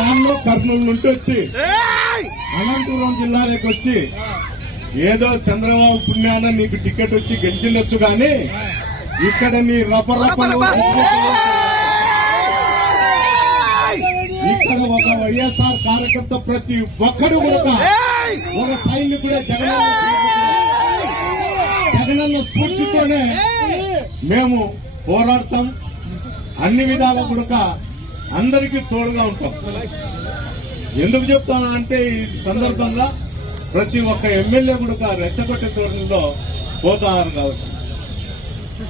దానిలో కర్నూలు నుండి వచ్చి అనంతపురం జిల్లాలోకి వచ్చి ఏదో చంద్రబాబు పుణ్యాన నీకు టికెట్ వచ్చి గెలిచిండొచ్చు గాని ఇక్కడ నీ రపరపలు ఇక్కడ ఒక వైఎస్ఆర్ కార్యకర్త ప్రతి ఒక్కడు కూడా ఒక సైనికుడే జగనన్న స్ఫూర్తితోనే మేము పోరాడతాం. అన్ని విధాలా కూడా అందరికీ తోడుగా ఉంటాం. ఎందుకు చెప్తానా అంటే ఈ సందర్భంగా ప్రతి ఒక్క ఎమ్మెల్యే కూడా రెచ్చగొట్టే ధోరణిలో పోతారు కాబట్టి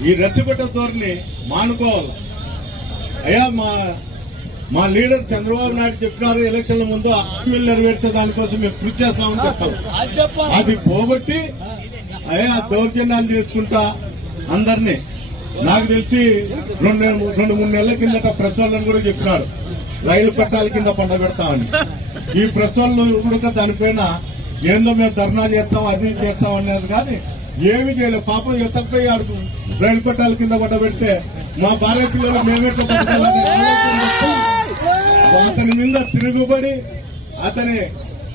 ఈ రెచ్చగొట్టే ధోరణి మానుకోవాలి. అయ్యా మా లీడర్ చంద్రబాబు నాయుడు చెప్పినారు ఎలక్షన్ల ముందు హామీలు నెరవేర్చే దానికోసం మేము కృషి చేస్తామని చెప్తాం. అది పోగొట్టి అయ్యా దౌర్జన్యాలు చేసుకుంటా అందరినీ నాకు తెలిసి 2-3 నెలల కిందట ప్రెస్ వాళ్ళని కూడా చెప్పినాడు రైలు పట్టాల కింద పండబెడతామని. ఈ ప్రెస్ వాళ్ళు కూడా దానిపైన ఏందో మేము ధర్నా చేస్తాం అది చేస్తాం అనేది కానీ ఏమి చేయలేదు. పాపం ఎత్తకపోయి ఆడుకు రైలు పట్టాల కింద పండబెడితే మా భార్య పిల్లలు మేమెట్లా పట్టాలని అతని మీద తిరుగుబడి అతని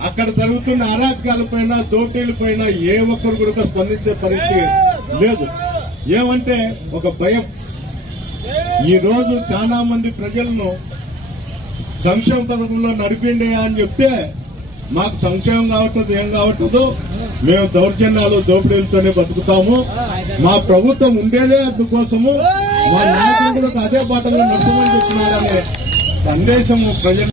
అక్కడ జరుగుతున్న అరాజకాలపైన దోపిడీలపైన ఏ ఒక్కరు కూడా స్పందించే పరిస్థితి లేదు. ఏమంటే ఒక భయం. ఈ రోజు చాలా మంది ప్రజలను సంక్షేమ పథకంలో నడిపిండే అని చెప్తే మాకు సంక్షేమం కావట్లేదు ఏం కావట్లేదు, మేము దౌర్జన్యాలు దోపిడీలతోనే బతుకుతాము, మా ప్రభుత్వం ఉండేదే అందుకోసము, మా నాయకులు కూడా అదే బాటలో నడపమని చెప్తున్నారనే సందేశం ప్రజలు